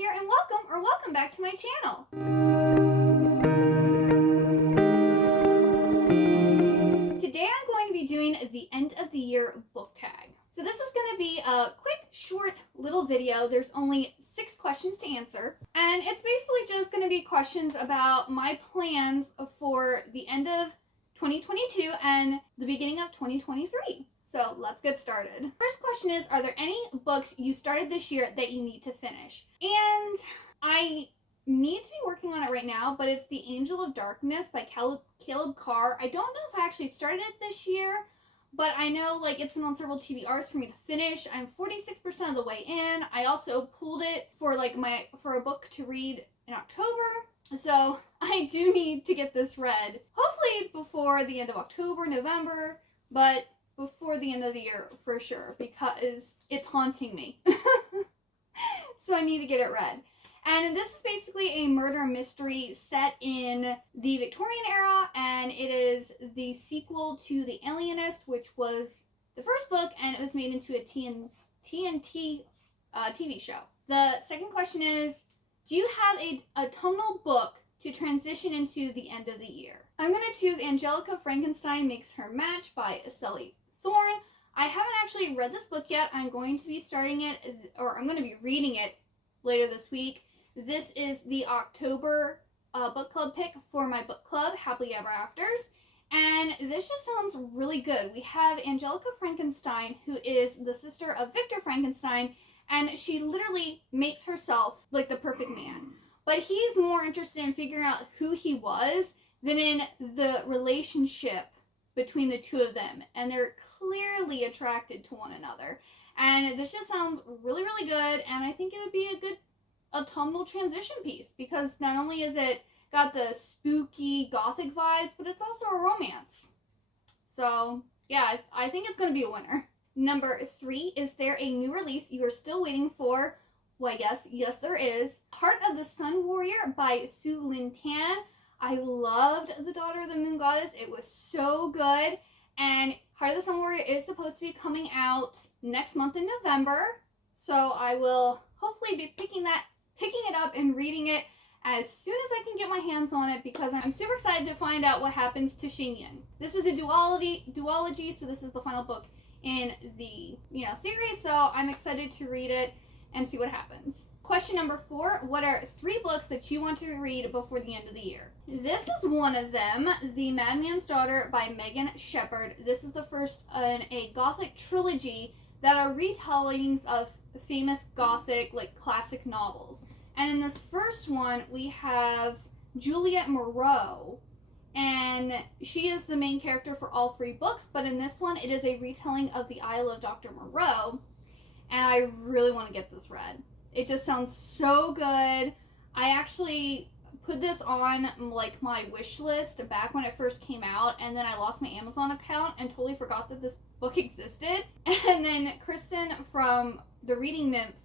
here and welcome back to my channel. Today I'm going to be doing the end of the year book tag. So this is going to be a quick, short, little video. There's only 6 questions to answer. And it's basically just going to be questions about my plans for the end of 2022 and the beginning of 2023. So let's get started. First question is, are there any books you started this year that you need to finish? And I need to be working on it right now, but it's The Angel of Darkness by Caleb Carr. I don't know if I actually started it this year, but I know it's been on several TBRs for me to finish. I'm 46% of the way in. I also pulled it for for a book to read in October. So I do need to get this read. Hopefully before the end of October, November, but before the end of the year for sure, because it's haunting me. So I need to get it read. And this is basically a murder mystery set in the Victorian era, and it is the sequel to The Alienist, which was the first book, and it was made into a TNT TV show. The second question is, do you have a autumnal book to transition into the end of the year? I'm going to choose Angelica Frankenstein Makes Her Match by Sally Thorne. I haven't actually read this book yet. I'm going to be starting it, or I'm going to be reading it later this week. This is the October book club pick for my book club, Happily Ever Afters. And this just sounds really good. We have Angelica Frankenstein, who is the sister of Victor Frankenstein, and she literally makes herself like the perfect man. But he's more interested in figuring out who he was than in the relationship between the two of them, and they're clearly attracted to one another. And this just sounds really, really good, and I think it would be a good autumnal transition piece, because not only is it got the spooky gothic vibes, but it's also a romance. So yeah, I think it's going to be a winner. Number 3, is there a new release you are still waiting for? Why, yes there is. Heart of the Sun Warrior by Sue Lin Tan. I loved The Daughter of the Moon Goddess. It was so good. And Heart of the Sun Warrior is supposed to be coming out next month in November. So I will hopefully be picking it up and reading it as soon as I can get my hands on it, because I'm super excited to find out what happens to Xingyan. This is a duology, so this is the final book in the series. So I'm excited to read it and see what happens. Question number 4, what are 3 books that you want to read before the end of the year? This is one of them, The Madman's Daughter by Megan Shepherd. This is the first in a Gothic trilogy that are retellings of famous Gothic, classic novels. And in this first one, we have Juliet Moreau, and she is the main character for all 3 books, but in this one, it is a retelling of the Isle of Dr. Moreau, and I really want to get this read. It just sounds so good. I actually put this on my wish list back when it first came out, and then I lost my Amazon account and totally forgot that this book existed. And then Kristen from the Reading Nymph,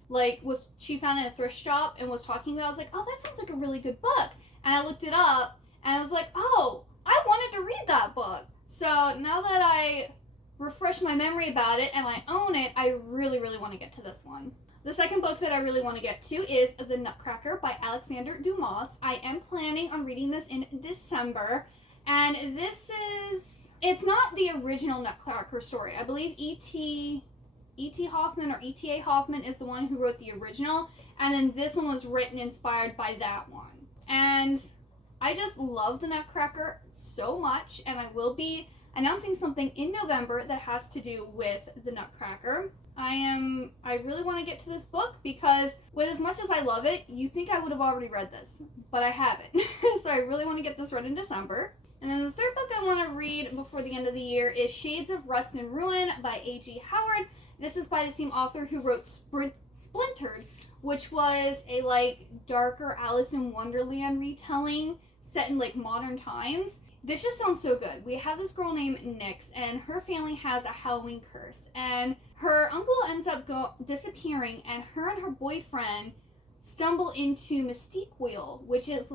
she found it in a thrift shop and was talking about it. I was like, oh, that sounds like a really good book. And I looked it up and I was like, oh, I wanted to read that book. So now that I refresh my memory about it and I own it, I really, really want to get to this one. The second book that I really want to get to is The Nutcracker by Alexander Dumas. I am planning on reading this in December, and it's not the original Nutcracker story. I believe E.T. Hoffman or E.T.A. Hoffman is the one who wrote the original, and then this one was written inspired by that one. And I just love The Nutcracker so much, and I will be announcing something in November that has to do with The Nutcracker. I really want to get to this book, because with as much as I love it, you think I would have already read this, but I haven't. So I really want to get this read in December. And then the third book I want to read before the end of the year is Shades of Rust and Ruin by A.G. Howard. This is by the same author who wrote Splintered, which was a darker Alice in Wonderland retelling set in modern times. This just sounds so good. We have this girl named Nyx, and her family has a Halloween curse, and her uncle ends up disappearing, and her and her boyfriend stumble into Mystique Wheel, which is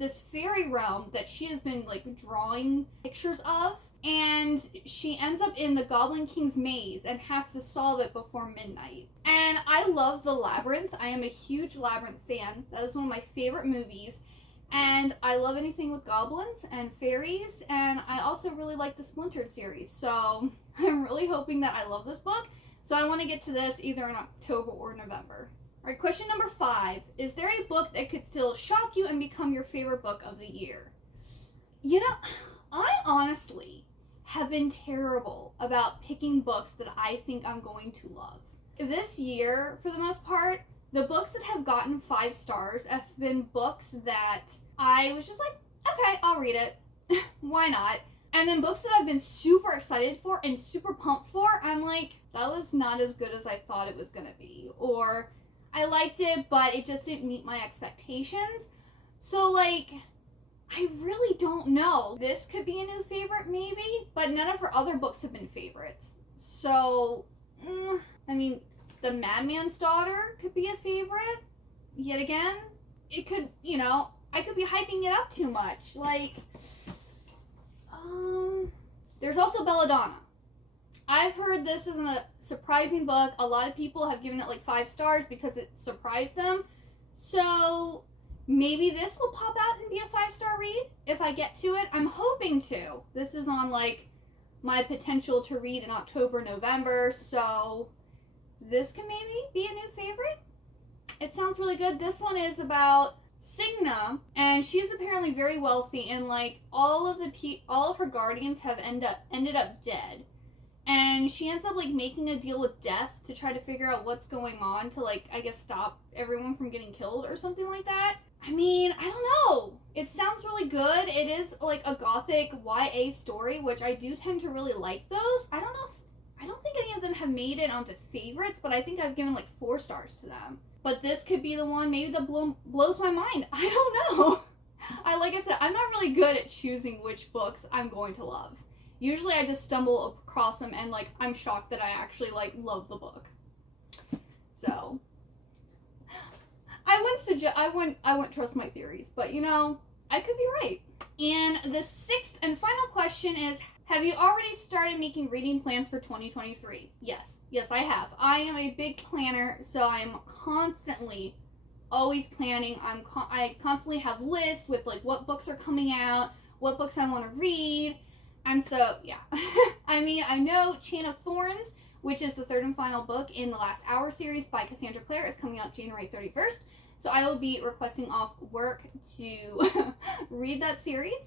this fairy realm that she has been drawing pictures of, and she ends up in the Goblin King's maze and has to solve it before midnight. And I love The Labyrinth. I am a huge Labyrinth fan. That is one of my favorite movies. And I love anything with goblins and fairies, and I also really like the Splintered series. So I'm really hoping that I love this book. So I want to get to this either in October or November. All right, question number 5. Is there a book that could still shock you and become your favorite book of the year? You know, I honestly have been terrible about picking books that I think I'm going to love. This year, for the most part, the books that have gotten 5 stars have been books that I was just like, okay, I'll read it. Why not? And then books that I've been super excited for and super pumped for, I'm like, that was not as good as I thought it was going to be. Or I liked it, but it just didn't meet my expectations. So, like, I really don't know. This could be a new favorite, maybe, but none of her other books have been favorites. So, I mean, The Madman's Daughter could be a favorite. Yet again, it could, you know, I could be hyping it up too much. Like, there's also Belladonna. I've heard this is a surprising book. A lot of people have given it like 5 stars because it surprised them. So maybe this will pop out and be a 5-star read if I get to it. I'm hoping to. This is on like my potential to read in October, November. So this can maybe be a new favorite. It sounds really good. This one is about Cigna, and she's apparently very wealthy, and like all of her guardians have ended up dead. And she ends up like making a deal with death to try to figure out what's going on to like, I guess, stop everyone from getting killed or something like that. I mean, I don't know. It sounds really good. It is like a gothic YA story, which I do tend to really like those. I don't think any of them have made it onto favorites, but I think I've given like 4 stars to them. But this could be the one maybe that blows my mind. I don't know. Like I said, I'm not really good at choosing which books I'm going to love. Usually I just stumble across them and like I'm shocked that I actually like love the book. So I wouldn't trust my theories, but you know, I could be right. And the 6th and final question is, have you already started making reading plans for 2023? Yes, I have. I am a big planner, so I'm constantly always planning. I constantly have lists with like what books are coming out, what books I want to read. And so, yeah. I mean, I know Chain of Thorns, which is the 3rd and final book in the Last Hour series by Cassandra Clare, is coming out January 31st. So I will be requesting off work to read that series.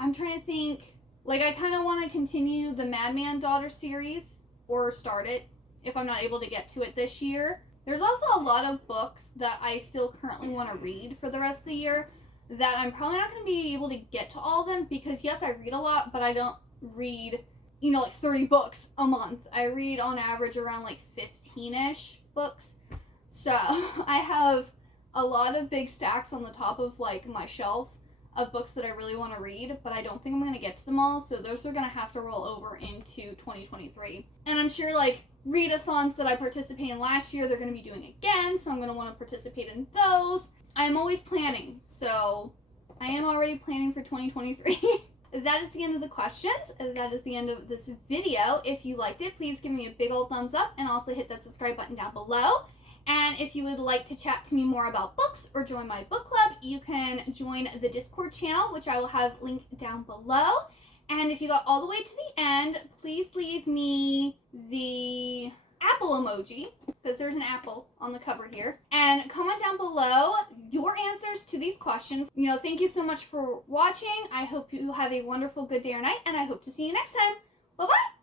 I'm trying to think, like I kind of want to continue the Madman Daughter series or start it if I'm not able to get to it this year. There's also a lot of books that I still currently want to read for the rest of the year that I'm probably not going to be able to get to all of them because yes, I read a lot, but I don't read, you know, like 30 books a month. I read on average around like 15-ish books. So I have a lot of big stacks on the top of like my shelf of books that I really want to read, but I don't think I'm going to get to them all, so those are going to have to roll over into 2023. And I'm sure like readathons that I participated in last year, they're going to be doing again, so I'm going to want to participate in those. I'm always planning, so I am already planning for 2023. That is the end of the questions. That is the end of this video. If you liked it, please give me a big old thumbs up and also hit that subscribe button down below. And if you would like to chat to me more about books or join my book club, you can join the Discord channel, which I will have linked down below. And if you got all the way to the end, please leave me the apple emoji, because there's an apple on the cover here. And comment down below your answers to these questions. You know, thank you so much for watching. I hope you have a wonderful good day or night, and I hope to see you next time. Bye-bye!